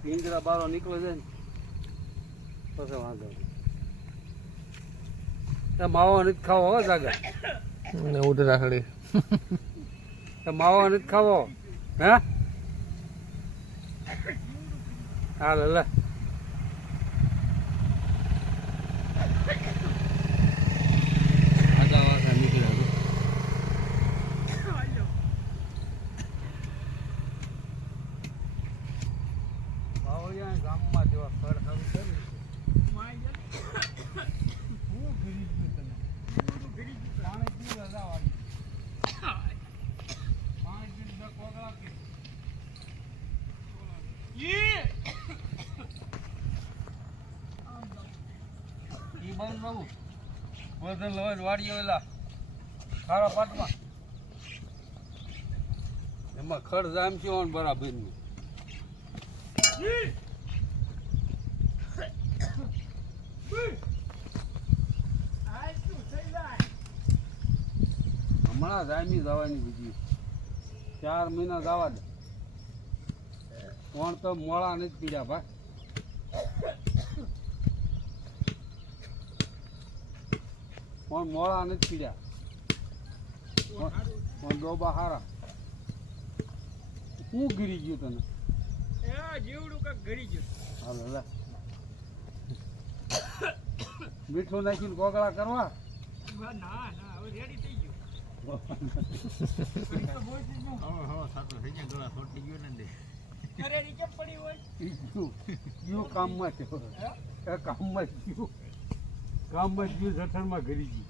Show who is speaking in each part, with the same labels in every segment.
Speaker 1: પિંજરા બારો નીકળે જાય ને પછી વાંધો માવો નથી ખાવો હો જાગા
Speaker 2: ને ઉધરા ખડી
Speaker 1: એ માવો નથી ખાવો હે હાલ લે ગામમાં જેવા ફળ ખાવું છે. હું ગીરી ગયો બે કોગળા પી. બંધ નવું. વજન ને વાડીએ ઓલા ખારા એમાં ખડ જામ છે બરાબરનું હમણાં જામી જવાની બીજી. ચાર મહિના જવા દે. કોણ તો મોળા નથી પીડ્યા ભાઈ કોણ મોળા નથી પીડ્યા. કોણ- ડોબા હારા. હું ગીરી ગયું તને?
Speaker 3: જીવડું કાંક ગરી ગયું.
Speaker 1: લે. મીઠું નાખીને કોગળા કરવા?
Speaker 3: ના ના હવે રેડી થઈ ગયું. અરે નીચે પડી હોય?
Speaker 1: ઈ ગયું ગયું કામમાં છે એ કામમાં જ ગયું કામમાં જ ગયું જઠરમાં ઘરી ગયું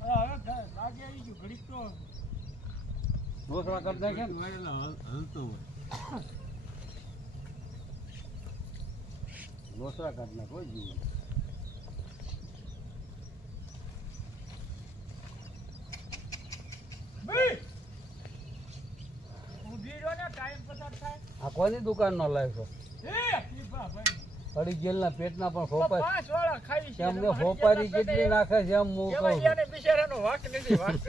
Speaker 3: હવે હવે ઘ- લાગે આવી ગયું ઘડીક તો
Speaker 1: ઢોસા કરી નાખે ને ઢોસા કાઢ નાખો જીવ આ કોની દુકાન નો
Speaker 3: એ પીપા જેલ
Speaker 1: ના પેટ ના પણ
Speaker 3: છે
Speaker 1: એમને ફોપારી કેટલી નાખે છે એમ હું કહું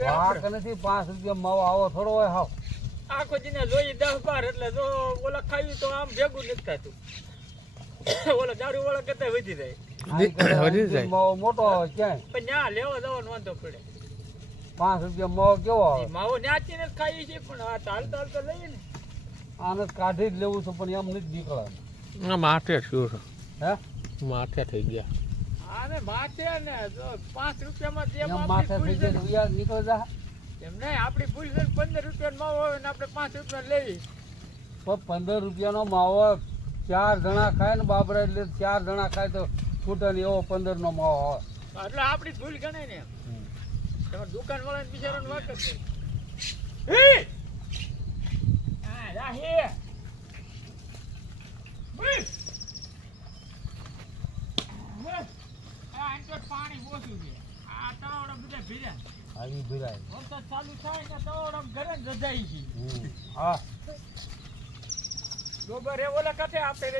Speaker 3: વાંક. નથી
Speaker 1: પાંચ રૂપિયા માવો આવો થોડો હોય હાવ.
Speaker 3: આખો જીને જોઈ દસ બાર એટલે જો ઓલા ખાયું તો આમ ભેગું નથી થતું. ઓલા દારૂ વાળા કરતા વધી જાય.
Speaker 2: વધી જાય.
Speaker 1: મોટો ક્યાંય.
Speaker 3: પણ લેવા જવાનો વાંધો પડે.
Speaker 1: પાંચ રૂપિયા માવો કેવો
Speaker 3: માવો ન્યાચીને જ ખાઈએ છીએ પણ આ તાલ તાલ તો લઈએ ને.
Speaker 1: આને કાઢી જ લેવું છે પણ એમ નથી નીકળે
Speaker 2: આ માથે શું છે?
Speaker 1: હે?
Speaker 2: માથે થઈ ગયા.
Speaker 3: આને માથે ને પાંચ રૂપિયામાં
Speaker 1: માથે થઈ જાય નીકળી જાય
Speaker 3: એમ નહીં આપણી ભૂલ છે પંદર રૂપિયાનો માવો હોય ને આપણે પાંચ રૂપિયા લેવી
Speaker 1: પણ પંદર રૂપિયાનો માવો ચાર જણા ખાય ને બાબરા એટલે ચાર જણા ખાય તો છૂટે ને એવો પંદર નો માવો આવે.
Speaker 3: એટલે આપણી ભૂલ ગણાય ને તમારે દુકાન વાળાને બિચારાને વાક જ નહીં. બસ. બસ. આ પાણી ઓછું છે. આ તળાવડા બધા ભીર્યા
Speaker 1: આવી ભીરાય.
Speaker 3: વરસાદ ચાલુ થાય ને તળાવડા ઘરે જ રજાઈ છે.
Speaker 1: હા.
Speaker 3: ગોબર એ ઓલા કાંઠે આપણે